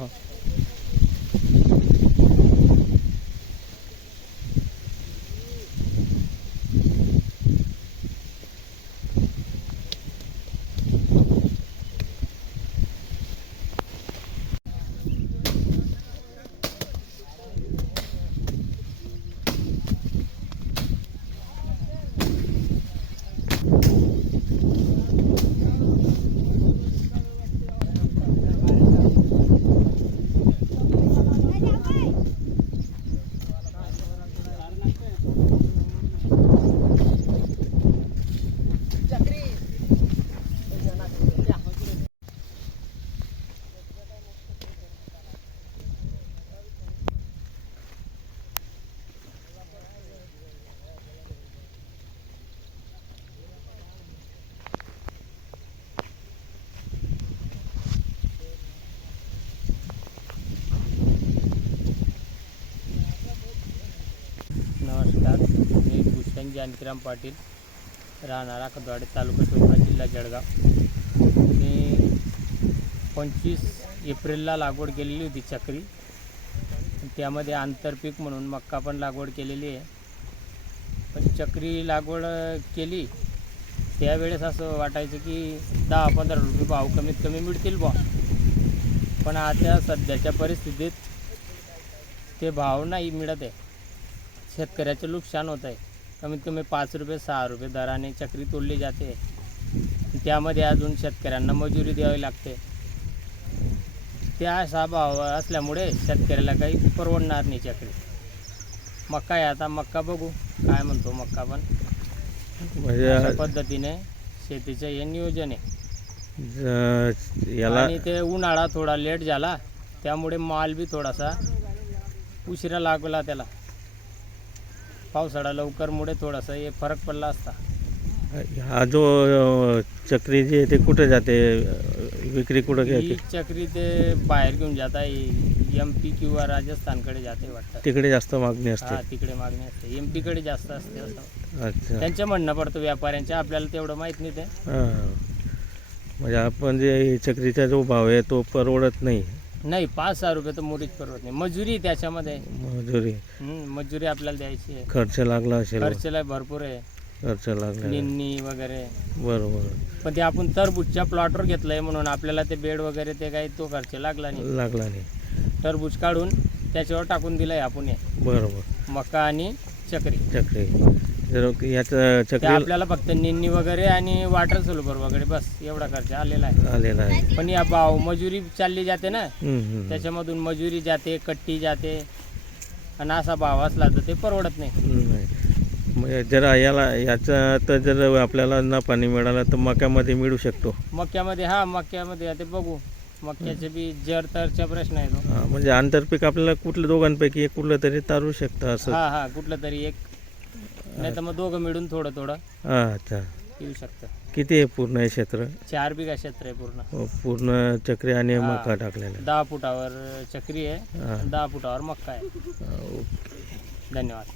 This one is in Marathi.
हां. नमस्कार, मी भूषण जानकीराम पाटील, राहणारा कदवाडी, तालुका चोपडा, जिल्हा जळगाव. मी 25 एप्रिलला लागवड केलेली होती चक्री. त्यामध्ये आंतरपीक म्हणून मक्का पण लागवड केलेली आहे. पण चक्री लागवड केली त्यावेळेस असं वाटायचं की 10-15 रुपये भाव कमीत कमी मिळतील बा. पण आता सध्याच्या परिस्थितीत ते भाव नाही मिळत आहे. शेतकऱ्याचं नुकसान होत आहे. कमीत कमी 5 रुपये 6 रुपये दराने चक्री तोडली जाते. त्यामध्ये अजून शेतकऱ्यांना मजुरी द्यावी लागते. त्या असा भाव असल्यामुळे शेतकऱ्याला काही परवडणार नाही चक्री. मक्का आहे, आता मक्का बघू काय म्हणतो. मक्का पण म्हणजे अशा पद्धतीने शेतीचं हे नियोजन आहे. याला आणि ते उन्हाळा थोडा लेट झाला त्यामुळे माल बी थोडासा उशिरा लागला. त्याला पावसाळा लवकरमुळे थोडासा हे फरक पडला असता. हा जो चक्री जी आहे ते कुठे जाते, विक्री कुठं ही घ्यायची? चक्री ते बाहेर घेऊन जात आहे. MP किंवा राजस्थानकडे जाते वाटतं. तिकडे जास्त मागणी असते. हा, तिकडे मागणी असते. MP कडे जास्त असते असं अच्छा. त्यांचं म्हणणं पडतं व्यापाऱ्यांच्या. आपल्याला तेवढं माहीत नाही ते. हां, म्हणजे आपण जे चक्रीचा जो भाव आहे तो परवडत नाही. नाही, 5-6 रुपये तर मुळीच परवडत नाही. मजुरी त्याच्यामध्ये मजुरी मजुरी आपल्याला द्यायची आहे. खर्च लागला असेल. खर्चला भरपूर आहे, खर्च लागला. निंदणी वगैरे. बरोबर. पण ते आपण टरबूजच्या प्लॉटवर घेतलंय म्हणून आपल्याला ते बेड वगैरे ते काही तो खर्च लागला नाही. लागला नाही. टरबूज काढून त्याच्यावर टाकून दिलंय आपण हे बरोबर. मका आणि चक्री. चक्री जर याचं ते चक्री आपल्याला फक्त निंदणी वगैरे आणि वॉटर सोल्युबर वगैरे बस एवढा खर्च आलेला आहे. आलेला आहे. पण या भाव मजुरी चालली जाते ना, हम्म. त्याच्यामधून मजुरी जाते, कट्टी जाते. आणि असा भाव असला तर ते परवडत नाही. नाही. म्हणजे जर याचा तर जर आपल्याला ना पाणी मिळालं तर मक्यामध्ये मिळू शकतो. मक्यामध्ये आता बघू. मक्याचे बी जरतरचा प्रश्न आहे तो. हां, म्हणजे आंतरपीक आपल्याला कुठल्या दोघांपैकी एक कुठलं तरी तारू शकतं असं. हा, कुठलं तरी एक, नाही तर मग दोघं मिळून थोडं थोडं अच्छा. येऊ शकतं. किती आहे पूर्ण हे क्षेत्र? 4 बिघा क्षेत्र आहे पूर्ण. पूर्ण चक्री आणि हा. मका टाकलेला 10 फुटावर चक्री आहे, आहे. 10 फुटावर मक्का आहे. हां. धन्यवाद.